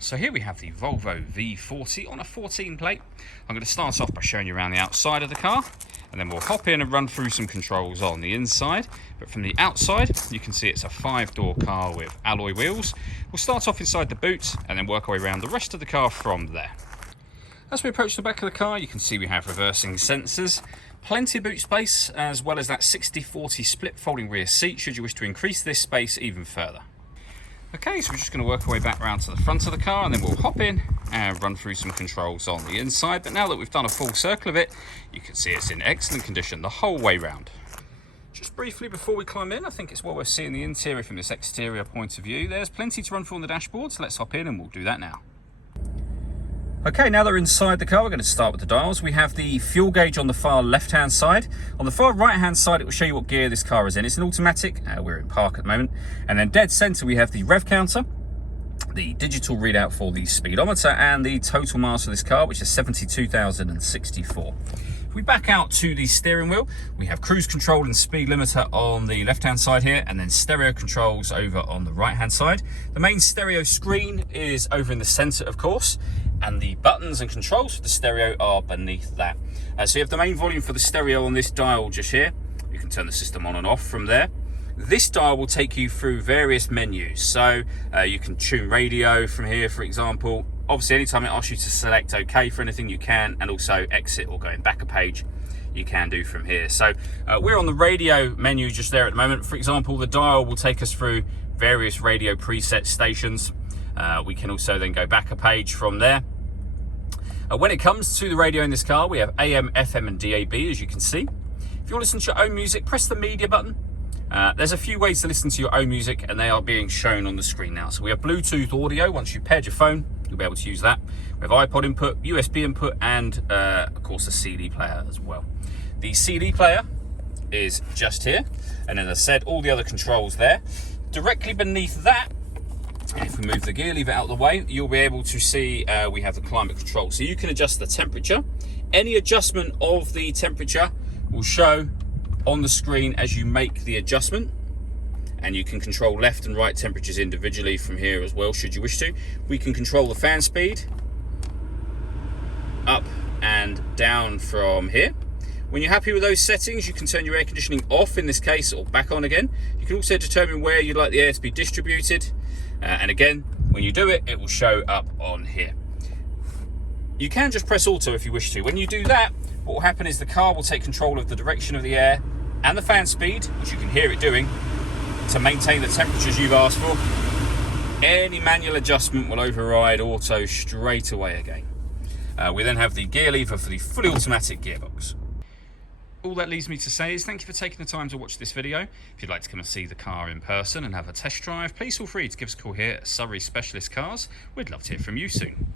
So here we have the Volvo V40 on a 14 plate. I'm going to start off by showing you around the outside of the car, and then we'll hop in and run through some controls on the inside. But from the outside, you can see it's a 5-door car with alloy wheels. We'll start off inside the boot and then work our way around the rest of the car from there. As we approach the back of the car, you can see we have reversing sensors, plenty of boot space, as well as that 60/40 split folding rear seat should you wish to increase this space even further. Okay, so we're just going to work our way back around to the front of the car, and then we'll hop in and run through some controls on the inside. But now that we've done a full circle of it, you can see it's in excellent condition the whole way round. Just briefly before we climb in, I think it's well worth seeing the interior from this exterior point of view. There's plenty to run through on the dashboard, so let's hop in and we'll do that now. Okay, now that we're inside the car, we're going to start with the dials. We have the fuel gauge on the far left-hand side. On the far right-hand side, it will show you what gear this car is in. It's an automatic. We're in park at the moment. And then dead center, we have the rev counter, the digital readout for the speedometer, and the total miles for this car, which is 72,064. If we back out to the steering wheel, we have cruise control and speed limiter on the left-hand side here, and then stereo controls over on the right-hand side. The main stereo screen is over in the center, of course, and the buttons and controls for the stereo are beneath that. So you have the main volume for the stereo on this dial just here. You can turn the system on and off from there. This dial will take you through various menus. So you can tune radio from here, for example. Obviously, anytime it asks you to select OK for anything, you can, and also exit or going back a page, you can do from here. So we're on the radio menu just there at the moment. For example, the dial will take us through various radio preset stations. We can also then go back a page from there. When it comes to the radio in this car, we have AM, FM and DAB, as you can see. If you want to listen to your own music, press the media button. There's a few ways to listen to your own music, and they are being shown on the screen now. So we have Bluetooth audio. Once you've paired your phone, you'll be able to use that. We have iPod input, USB input, and of course a CD player as well. The CD player is just here, and as I said, all the other controls there. Directly beneath that, if we move the gear lever out of the way, you'll be able to see we have the climate control. So you can adjust the temperature. Any adjustment of the temperature will show on the screen as you make the adjustment, and you can control left and right temperatures individually from here as well should you wish to. We can control the fan speed up and down from here. When you're happy with those settings, you can turn your air conditioning off in this case, or back on again. You can also determine where you'd like the air to be distributed, and again, when you do it, it will show up on here. You can just press auto if you wish to. When you do that, what will happen is the car will take control of the direction of the air and the fan speed, which you can hear it doing, to maintain the temperatures you've asked for. Any manual adjustment will override auto straight away again. We then have the gear lever for the fully automatic gearbox. All that leaves me to say is thank you for taking the time to watch this video. If you'd like to come and see the car in person and have a test drive, please feel free to give us a call here at Surrey Specialist Cars. We'd love to hear from you soon.